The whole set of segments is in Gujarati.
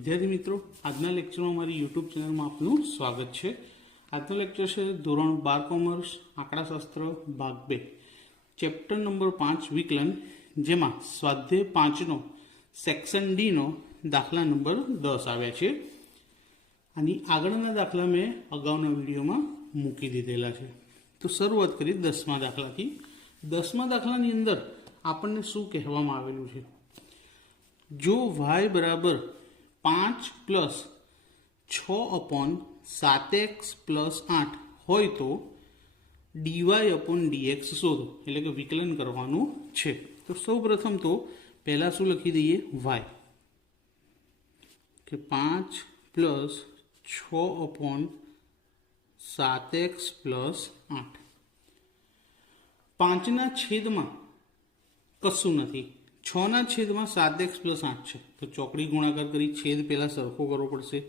વિદ્યાર્થી મિત્રો, આજના લેક્ચરમાં મારી યુટ્યુબ ચેનલમાં આપનું સ્વાગત છે। આજનો લેક્ચર છે ધોરણ 12 કોમર્સ આંકડાશાસ્ત્ર ભાગ 2 ચેપ્ટર નંબર 5 વિકલન, જેમાં સ્વાધ્યાય 5નો સેક્શન ડી નો દાખલા નંબર 10 આવ્યા છે। આની આગળના દાખલા મેં અગાઉના વિડીયોમાં મૂકી દીધેલા છે। તો શરૂઆત કરી 10મા દાખલાથી। 10મા દાખલાની અંદર આપણને શું કહેવામાં આવેલું છે? जो y बराबर 5 प्लस 6/7x प्लस 8 होय तो dy अपॉन dx शोधो, એટલે કે વિકલન કરવાનું છે। તો સૌ પ્રથમ તો પહેલા શું લખી દઈએ? y કે 5 પ્લસ 6/7x પ્લસ 8। 5 ના છેદમાં કશું નથી, 6 ના છેદમાં 7x પ્લસ 8 છે, તો ચોકડી ગુણાકાર કરી છેદ પહેલા સરખો કરવો પડશે।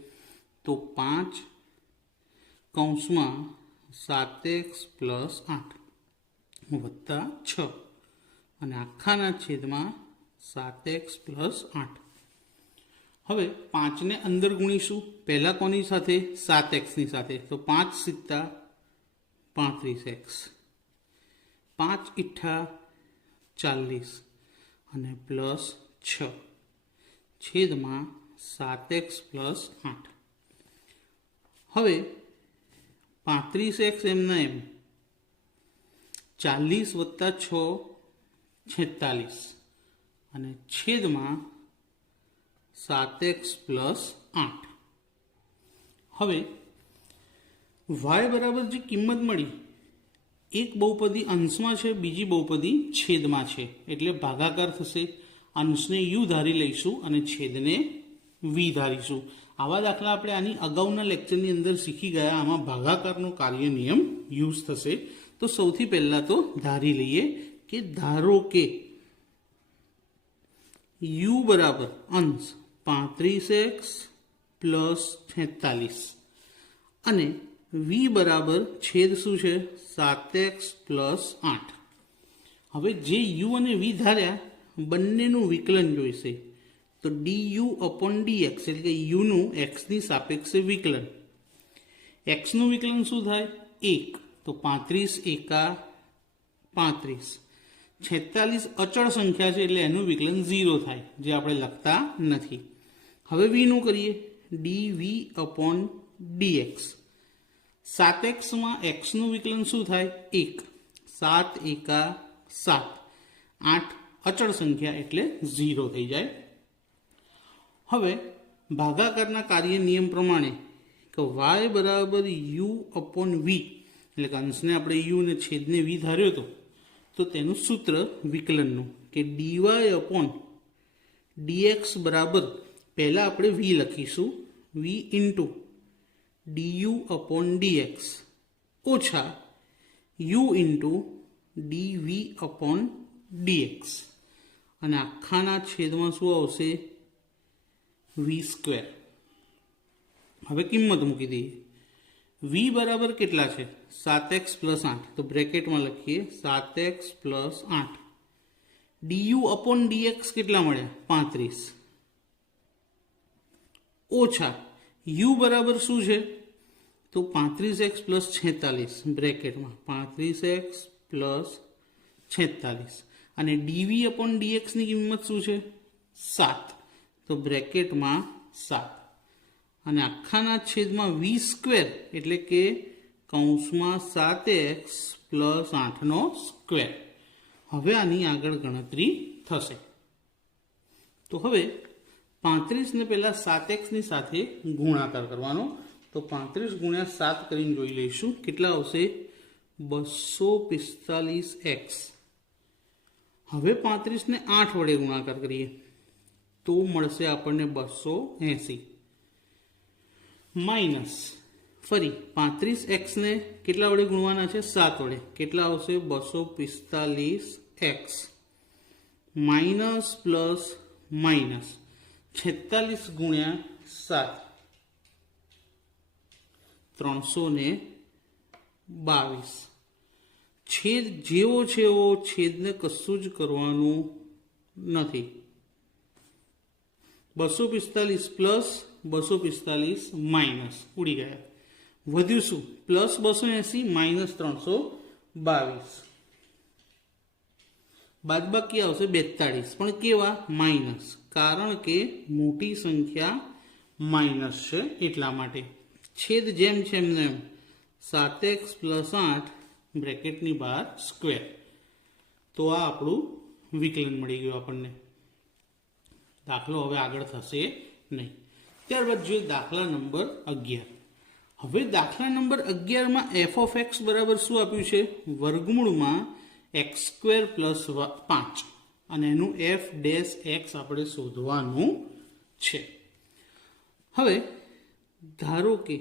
તો 5 કૌંસમાં 7x પ્લસ 8 વત્તા 6 અને આખાના છેદમાં 7x પ્લસ 8। હવે 5 ને અંદર ગુણીશું, પહેલા કોની સાથે? 7x ની સાથે। તો 5 સિત્તા 35x, 5 ઈઠ્ઠા 40 અને પ્લસ 6 છેદમાં 7x પ્લસ 8। હવે 35x એમના એમ, 40 વત્તા 6 46 અને છેદમાં 7x પ્લસ 8। હવે y બરાબર જે કિંમત મળી, એક બહુપદી અંશમાં છે, બીજી બહુપદી છેદમાં છે, એટલે ભાગાકાર થશે। અંશને u ધારી લઈશું અને છેદને v ધારીશું। આવા દાખલા આપણે આની અગાઉના લેક્ચરની અંદર શીખી ગયા। આમાં ભાગાકારનો કાર્ય નિયમ યુઝ થશે। તો સૌથી પહેલા તો ધારી લઈએ કે ધારો કે u બરાબર અંશ 35x પ્લસ 46 અને v બરાબર છેદ શું છે? 7x plus 8। હવે જે u અને v ધાર્યા, બંનેનું વિકલન જોઈશે। તો du અપોન dx, એટલે કે u નું x ની સાપેક્ષે વિકલન। x નું વિકલન શું થાય? 1, તો 35 એકા 35, 46 અચળ સંખ્યા છે એટલે એનું વિકલન 0 થાય, જે આપણે લખતા નથી। હવે v નું કરીએ, dv અપોન dx। 7x માં x નું વિકલન શું થાય? 1, 7 એકા 7, 8 અચળ સંખ્યા એટલે 0 થઈ જાય। હવે ભાગાકારના કાર્ય નિયમ પ્રમાણે કે y બરાબર u અપોન v, એટલે કે અંશને આપણે u ને છેદને v ધાર્યો હતો, તો તેનું સૂત્ર વિકલનનું કે dy અપોન dx બરાબર, પહેલાં આપણે v લખીશું, v into du upon dx ઓછા u into dv upon dx અને આખાના છેદમાં શું આવશે? v square. હવે કિંમત મૂકી દઈએ। v બરાબર કેટલા છે? 7x પ્લસ 8, તો બ્રેકેટમાં લખીએ 7x plus 8। du upon dx કેટલા મળ્યા? 35 ઓછા u બરાબર શું છે? તો 35x પ્લસ 46 બ્રેકેટમાં 35x પ્લસ 46 અને dv અપોન dx ની કિંમત શું છે? 7, તો બ્રેકેટમાં 7 અને આખાના છેદમાં v સ્ક્વેર, એટલે કે કૌંસમાં 7x પ્લસ 8નો સ્ક્વેર। હવે આની આગળ ગણતરી થશે। તો હવે 35 ને પહેલા 7x ની સાથે ગુણાકાર કરવાનો। તો 35 ગુણ્યા 7 કરીને જોઈ લઈશું કેટલા આવશે? 245x। હવે 35 ને 8 વડે ગુણાકાર કરીએ તો મળશે આપણને 280 માઇનસ ફરી 35x ને કેટલા વડે ગુણવાના છે? 7 વડે, કેટલા આવશે? 245x માઇનસ પ્લસ માઇનસ 46 ગુણ્યા 7 322। છેદ જેવો છે એવો, છેદને કશું જ કરવાનું નથી। 245 પ્લસ 245 માઇનસ ઉડી ગયા. વધ્યું શું? Plus 280 minus 322. બાદબાકી આવશે 42, પણ કેવા? માઇનસ, કારણ કે મોટી સંખ્યા માઇનસ છે એટલા માટે. છેદ જેમ છે એમને એમ 7x + 8 બ્રેકેટની બહાર સ્ક્વેર. તો આ આપણું વિકલન મળી ગયું આપણને. દાખલો હવે આગળ થશે નહીં. ત્યારબાદ જોઈએ દાખલા નંબર 11. હવે દાખલા નંબર 11માં f(x) બરાબર શું આપ્યું છે? વર્ગમૂળમાં x² + 5 અને એનું f' આપણે શોધવાનું છે. હવે ધારો કે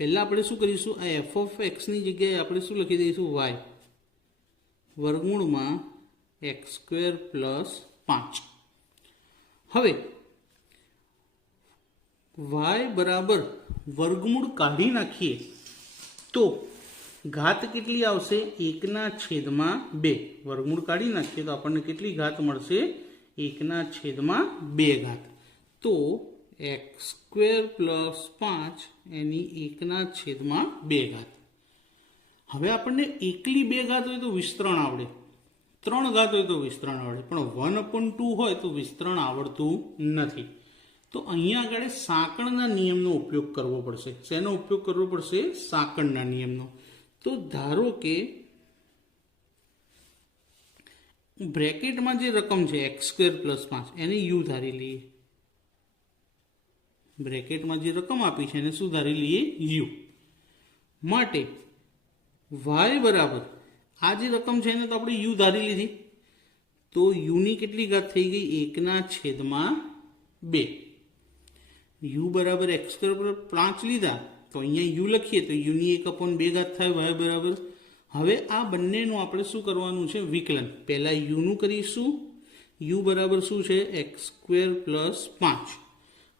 પહેલા આપણે શું કરીશું? આ f(x) ની જગ્યાએ આપણે શું લખી દઈશું? y વર્ગમૂળમાં x² + 5. હવે y બરાબર વર્ગમૂળ કાઢી નાખીએ તો ઘાત કેટલી આવશે? 1/2. વર્ગમૂળ કાઢી નાખીએ તો આપણને કેટલી ઘાત મળશે? 1/2 ઘાત. તો x² + 5 એની 1/2 ઘાત. હવે આપણને એકલી 2 ઘાત હોય તો વિસ્તરણ આવડે, 3 ઘાત હોય તો વિસ્તરણ આવડે, પણ 1/2 હોય તો વિસ્તરણ આવડતું નથી. તો અહીંયા આગળ સાંકળના નિયમનો ઉપયોગ કરવો પડશે. શેનો ઉપયોગ કરવો પડશે? સાંકળના નિયમનો. તો ધારો કે બ્રેકેટમાં જે રકમ છે x² + 5 એને u ધારી લઈએ. બ્રેકેટમાં જે રકમ આપી છે એને શું ધારી લઈએ? u. માટે y બરાબર આ જે રકમ છે એને તો આપણે u ધારી લીધી. તો u ની કેટલી ઘાત થઈ ગઈ? 1/2. u બરાબર x² + 5 લીધા તો અહીંયા u લખીએ તો u ની 1/2 ઘાત થાય y બરાબર. હવે આ બંનેનું આપણે શું કરવાનું છે? વિકલન. પહેલા u નું કરીશું. u બરાબર શું છે? x² + 5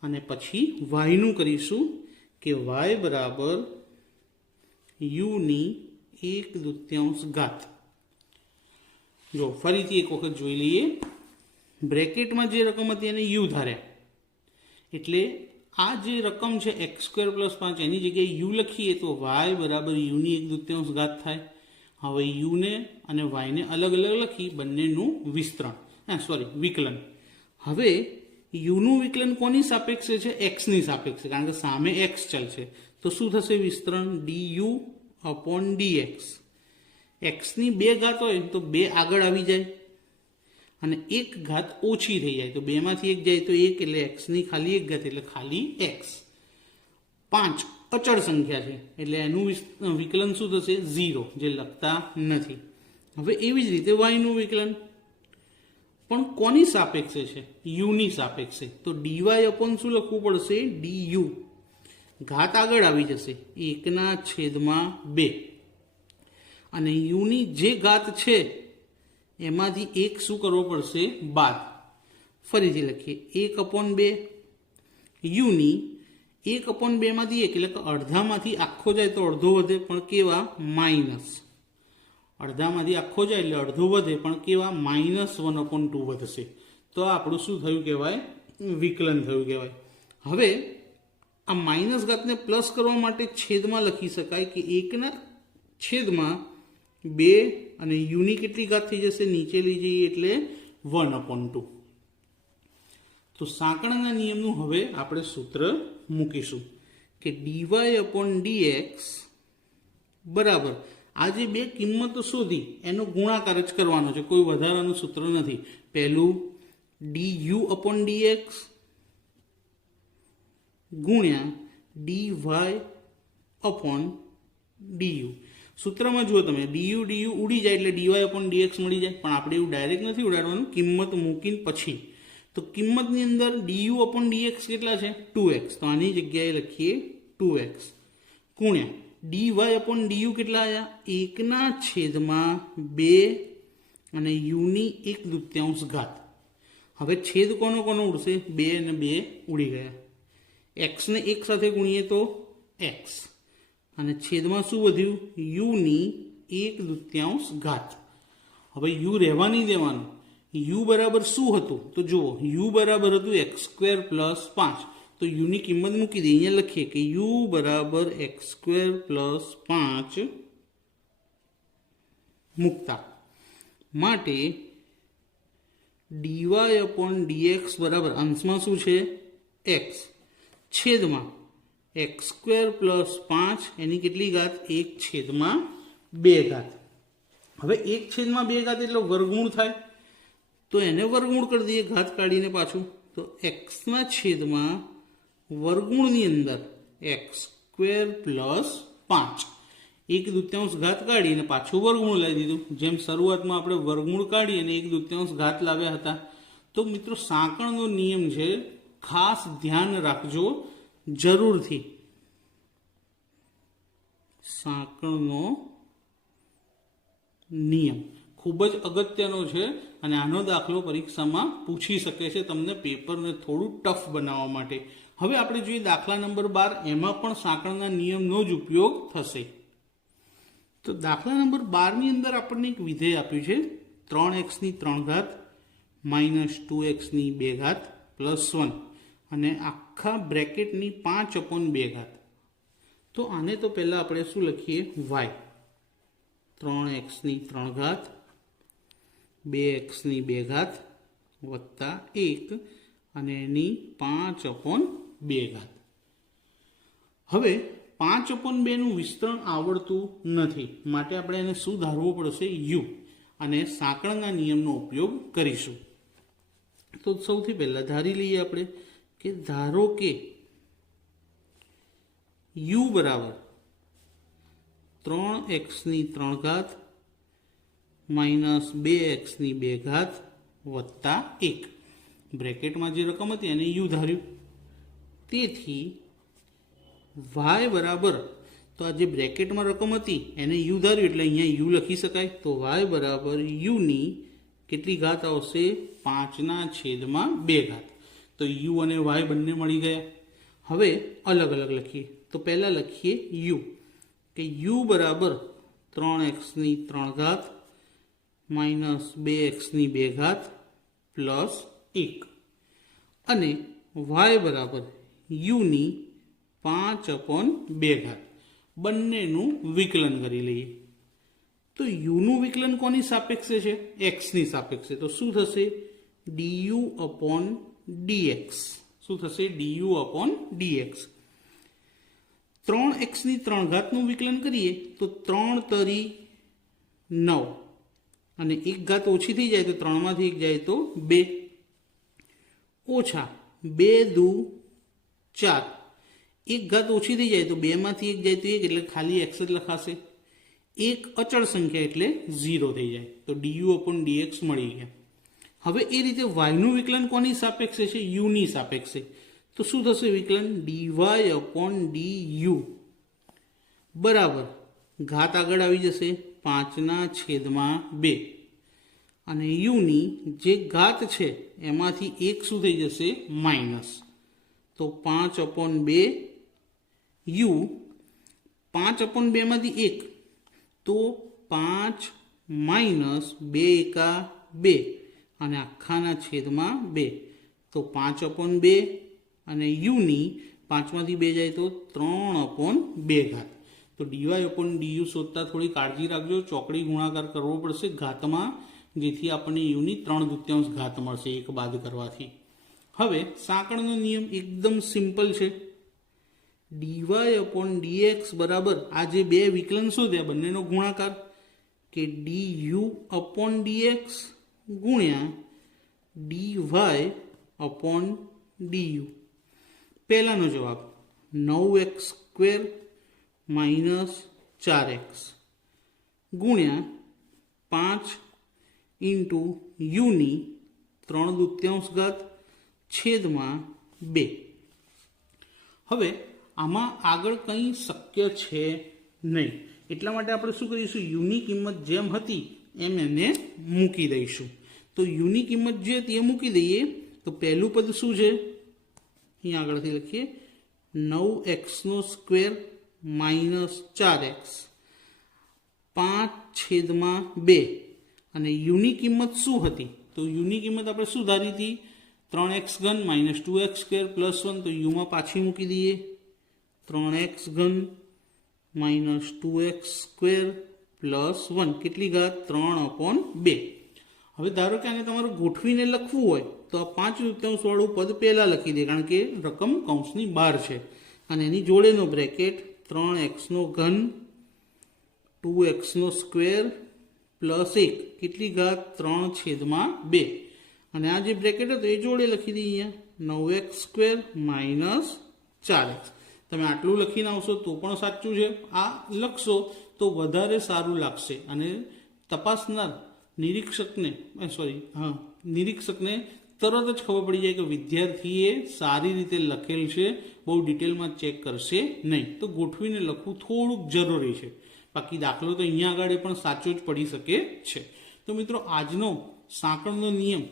અને પછી y નું કરીશું કે y બરાબર u ની 1/2 ઘાત. જો ફરીથી એક વખત જોઈ લઈએ. બ્રેકેટમાં જે રકમ હતી એને u ધાર્યા, એટલે આ જે રકમ છે x² + 5 એની જગ્યાએ u લખીએ તો y બરાબર u ની 1/2 ઘાત થાય. હવે u ને અને y ને અલગ અલગ લખી બંનેનું વિકલન. હવે u નું વિકલન કોની સાપેક્ષે છે? x ની સાપેક્ષે, કારણ કે સામે x ચલ છે. તો શું થશે વિસ્તરણ? du/dx. x ની 2 ઘાત હોય તો 2 આગળ આવી જાય અને 1 ઘાત ઓછી થઈ જાય. તો 2 માંથી 1 જાય તો 1, એટલે x ની ખાલી 1 ઘાત એટલે ખાલી x. 5 અચળ સંખ્યા છે એટલે એનું વિકલન શું થશે? 0, જે લખતા નથી. હવે એવી જ રીતે y નું વિકલન પણ કોની સાપેક્ષે છે? u ની સાપેક્ષે. તો dy/ શું લખવું પડશે? du. ઘાત આગળ આવી જશે 1/2 અને u ની જે ઘાત છે એમાંથી 1 શું કરવો પડશે? બાદ. ફરીથી લખીએ 1/2. u ની 1/2 માંથી 1 એટલે કે અડધામાંથી આખો જાય તો અડધો વધે, પણ કેવા? માઇનસ. અડધામાંથી આખો જાય એટલે અડધો વધે, પણ કેવા? -1/2 વધશે. તો આપણું શું થયું કહેવાય? વિકલન થયું કહેવાય. હવે આ માઇનસ ઘાતને પ્લસ કરવા માટે છેદમાં લખી શકાય કે 1/2 અને u ની કેટલી ઘાત થઈ જશે? નીચે લઈ જઈએ એટલે 1/2. તો સાંકળના નિયમનું હવે આપણે સૂત્ર મૂકીશું કે dy/dx બરાબર આ જે બે કિંમતો શોધી એનો ગુણાકાર જ કરવાનો છે, કોઈ વધારાનું સૂત્ર નથી. પહેલું du/dx ગુણ્યા dy/du. સૂત્રમાં જુઓ તમે, du ઉડી જાય એટલે dy/dx મળી જાય, પણ આપણે એવું ડાયરેક્ટ નથી ઉડાડવાનું, કિંમત મૂકીને પછી. તો કિંમતની અંદર du/dx કેટલા છે? 2x. તો આની જગ્યાએ લખીએ 2x ગુણ્યા dy/du કેટલા આવ્યા? 1/2 અને u ની 1/2 ઘાત. હવે છેદ કોનો કોનો ઉડશે? 2 અને 2 ઉડી ગયા. x ને 1 સાથે ગુણીએ તો x અને છેદમાં શું વધ્યું? u ની 1/2 ઘાત. હવે u રહેવા નહીં દેવાનું, યુ બરાબર શું હતું? તો જુઓ, યુ બરાબર હતું x² + 5. તો યુની કિંમત મૂકી દઈએ. અહીંયા લખીએ કે યુ બરાબર x² + 5 મૂકતા માટે dy/dx બરાબર અંશમાં શું છે? x છેદમાં x² + 5 એની કેટલી ઘાત? 1/2 ઘાત. હવે 1/2 એટલે વર્ગમૂળ થાય, તો એને વર્ગમૂળ કરી દઈએ ઘાત કાઢીને પાછું. તો x ના છેદમાં વર્ગમૂળની અંદર x² + 5 1/2 ઘાત કાઢીને પાછું વર્ગમૂળ લાવી દીધું. જેમ શરૂઆતમાં આપણે વર્ગમૂળ કાઢી અને 1/2 ઘાત લાવ્યા હતા. તો મિત્રો સાંકળનો નિયમ છે, ખાસ ધ્યાન રાખજો જરૂરથી. સાંકળનો નિયમ ખૂબ જ અગત્યનો છે અને આનો દાખલો પરીક્ષામાં પૂછી શકે છે, તમને પેપરને થોડું ટફ બનાવવા માટે. હવે આપણે જોઈએ દાખલા નંબર 12. એમાં પણ સાંકળના નિયમનો જ ઉપયોગ થશે. તો દાખલા નંબર 12 ની અંદર આપણને એક વિધેય આપ્યું છે 3x3 - 2x2 + 1 અને આખા બ્રેકેટની 5/2. તો આને તો પહેલા આપણે શું લખીએ? y 3x3 2x2 + 1 અને એની 5/2. હવે 5/2 નું વિસ્તરણ આવડતું નથી, માટે આપણે એને શું ધારવું પડશે? u. અને સાંકળના નિયમનો ઉપયોગ કરીશું. તો સૌથી પહેલા ધારી લઈએ આપણે કે ધારો કે u બરાબર 3x3 - 2x2 + 1. બ્રેકેટમાં જે રકમ હતી એને u ધાર્યું. તેથી y બરાબર, તો આ જે બ્રેકેટમાં રકમ હતી એને u ધાર્યું એટલે અહીંયા u લખી શકાય. તો y બરાબર u ની કેટલી ઘાત આવશે? 5/2. તો u અને y બંને મળી ગયા. હવે અલગ અલગ લખીએ. તો પહેલા લખીએ u કે u બરાબર 3x3 - 2x2 + 1 અને y બરાબર u ની 5/2. બંનેનું વિકલન કરી લઈએ. તો u નું વિકલન કોની સાપેક્ષે છે? x ની સાપેક્ષે. તો શું થશે? du/dx. શું થશે? du/dx. 3x3 નું વિકલન કરીએ તો 3 તરી 9 અને 1 ઘાત ઓછી થઈ જાય તો 3 માંથી 1 જાય તો 2 ઓછા 2 દુ 4. 1 ઘાત ઓછી થઈ જાય તો 2 માંથી 1 જાય તો 1 એટલે ખાલી x જ લખાશે. 1 અચળ સંખ્યા એટલે 0 થઈ જાય. તો du/dx મળી ગયા. હવે એ રીતે y નું વિકલન કોની સાપેક્ષે છે? u ની સાપેક્ષે. તો શું થશે વિકલન? dy/du બરાબર ઘાત આગળ આવી જશે 5/2 અને u ની જે ઘાત છે એમાંથી 1 શું થઈ જશે? માઇનસ. તો 5/2 u 5/2 માંથી 1 તો 5 - 2 × 2 અને આખાના છેદમાં 2. તો 5/2 અને u ની 5 માંથી 2 જાય તો 3/2. તો dy/du શોધતા થોડી કાળજી રાખજો. ચોકડી ગુણાકાર કરવો પડશે ઘાતમાં, જેથી આપણને u ની 3/2 ઘાત મળશે 1 બાદ કરવાથી. હવે સાંકળનો નિયમ એકદમ સિમ્પલ છે. dy/dx બરાબર આ જે બે વિકલન શોધ્યા બંનેનો ગુણાકાર કે du/dx ગુણ્યા dy/du. પહેલાનો જવાબ 9x² - 4x ગુણ્યા 5 × u ની 3/2 છેદમાં 2. હવે આમાં આગળ કંઈ શક્ય છે નહીં, એટલા માટે આપણે શું કરીશું? યુની કિંમત જેમ હતી એમ એને મૂકી દઈશું. તો યુની કિંમત જે હતી એ મૂકી દઈએ. તો પહેલું પદ શું છે? અહીંયા આગળથી લખીએ 9x² - 4x 5/2 અને યુની કિંમત શું હતી? તો યુની કિંમત આપણે શું ધારી હતી? 3x ઘન માઇનસ 2x સ્ક્વેર પ્લસ 1, તો યુમાં પાછી મૂકી દઈએ 3x ઘન માઇનસ 2x સ્ક્વેર પ્લસ 1 કેટલી ઘાત? 3/2. હવે ધારો કે આને તમારે ગોઠવીને લખવું હોય તો આ 5/4 વાળું પદ પહેલા લખી દે, કારણ કે રકમ કૌંસની બહાર છે, અને એની જોડેનો બ્રેકેટ 3x નો ઘન 2x નો સ્ક્વેર પ્લસ 1 કેટલી ઘાત? 3/2. અને આ જે બ્રેકેટ હતો એ જોડે લખી દઈએ અહીંયા 9x સ્ક્વેર માઇનસ 4x. તમે આટલું લખીને આવશો તો પણ સાચું છે, આ લખશો તો વધારે સારું લાગશે, અને તપાસનાર નિરીક્ષકને તરત જ ખબર પડી જાય કે વિદ્યાર્થીએ સારી રીતે લખેલ છે, બહુ ડિટેલમાં ચેક કરશે નહીં. તો ગોઠવીને લખવું થોડુંક જરૂરી છે, બાકી દાખલો તો અહીંયા આગળ પણ સાચો જ પડી શકે છે. તો મિત્રો, આજનો સાંકળનો નિયમ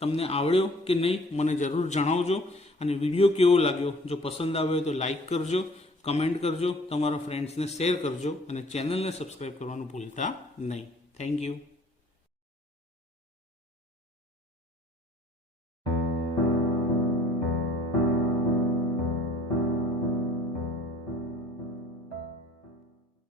તમને આવડ્યો કે નહીં મને જરૂર જણાવજો, અને વિડીયો કેવો લાગ્યો જો પસંદ આવ્યો તો લાઈક કરજો, કમેન્ટ કરજો, તમારા ફ્રેન્ડ્સને શેર કરજો, અને ચેનલને સબસ્ક્રાઈબ કરવાનું ભૂલતા નહીં. Thank you.